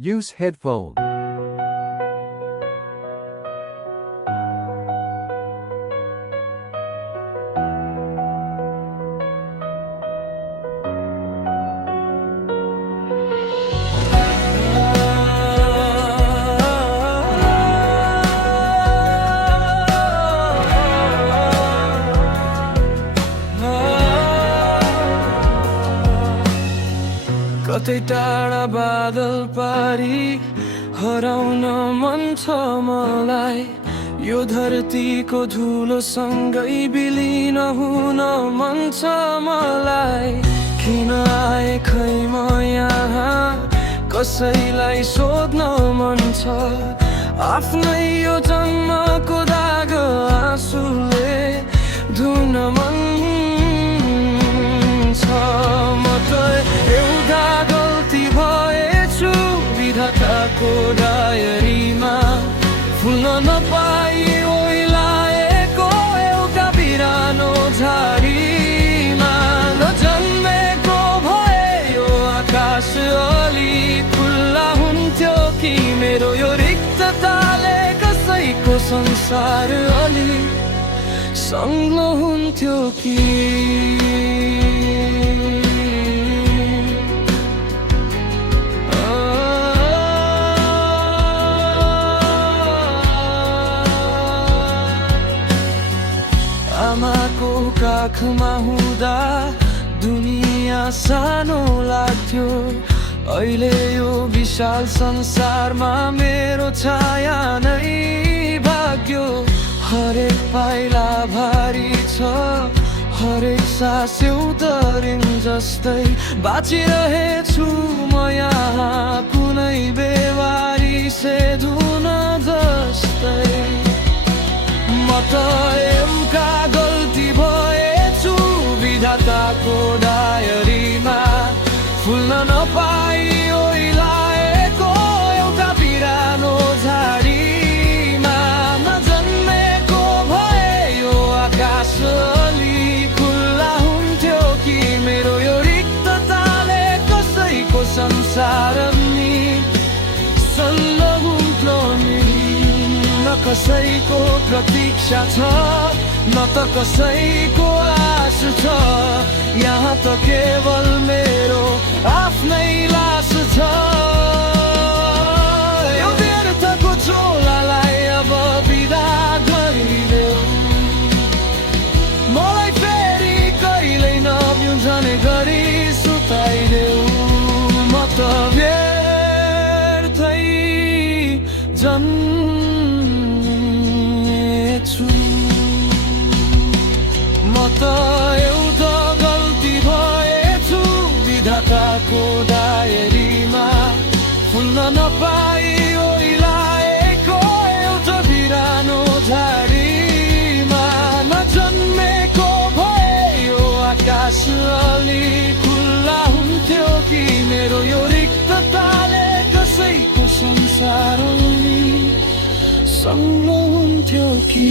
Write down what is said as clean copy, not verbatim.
Use headphone. कतै टाढा बादल पारी हराउन मन छ मलाई। यो धरतीको धुलोसँगै विलीन हुन मन छ मलाई। किन आए खै म यहाँ कसैलाई सोध्न मन छ। आफ्नै यो जन्मको दाग आँसुले धुन मन छ। म त एउटा गल्ती भएछु विधाताको डायरीमा। फुल्न नपाई ओइलाएको एउटा बिरानो झाडीमा। नजन्मेको भए यो आकाश अलि खुल्ला हुन्थ्यो कि मेरो यो रिक्तताले कसैको संसार अलि सङ्लो हुन्थ्यो कि। आमाको काखमा हुँदा दुनियाँ सानो लाग्थ्यो। अहिले यो विशाल संसारमा मेरो छाया नै भाग्यो। हरेक पाइला भारी छ, हरेक सास एउटा ऋण जस्तै। बाँचिरहेछु म यहाँ कुनै बेवारी से धुन जस्तै। म त एउटा गल्ती भएछु विधाताको डायरीमा। फुल्न नपाई ओइलाएको एउटा बिरानो झाडीमा। नजन्मेको भए यो आकाश अलि खुल्ला हुन्थ्यो कि मेरो यो रिक्तताले कसैको संसार नि सल्लो हुन्थ्यो नि। न कसैको प्रतीक्षा छ न त कसैको आश छ। यहाँ त केवल मेरो आफ्नै लास छ। यो व्यर्थको झोलालाई अब बिदा गरिदेऊ। मलाई फेरि कहिल्यै नबिउझने गरी सुताइदेऊ। म त व्यर्थै जन्मेछु। म त एउटा गल्ती भएछु विधाताको डायरीमा। फुल्न नपाई ओइलाएको एउटा बिरानो झाडीमा। नजन्मेको भए यो आकाश अलि खुल्ला हुन्थ्यो कि मेरो यो रिक्तताले कसैको संसार सङ्लो हुन्थ्यो कि।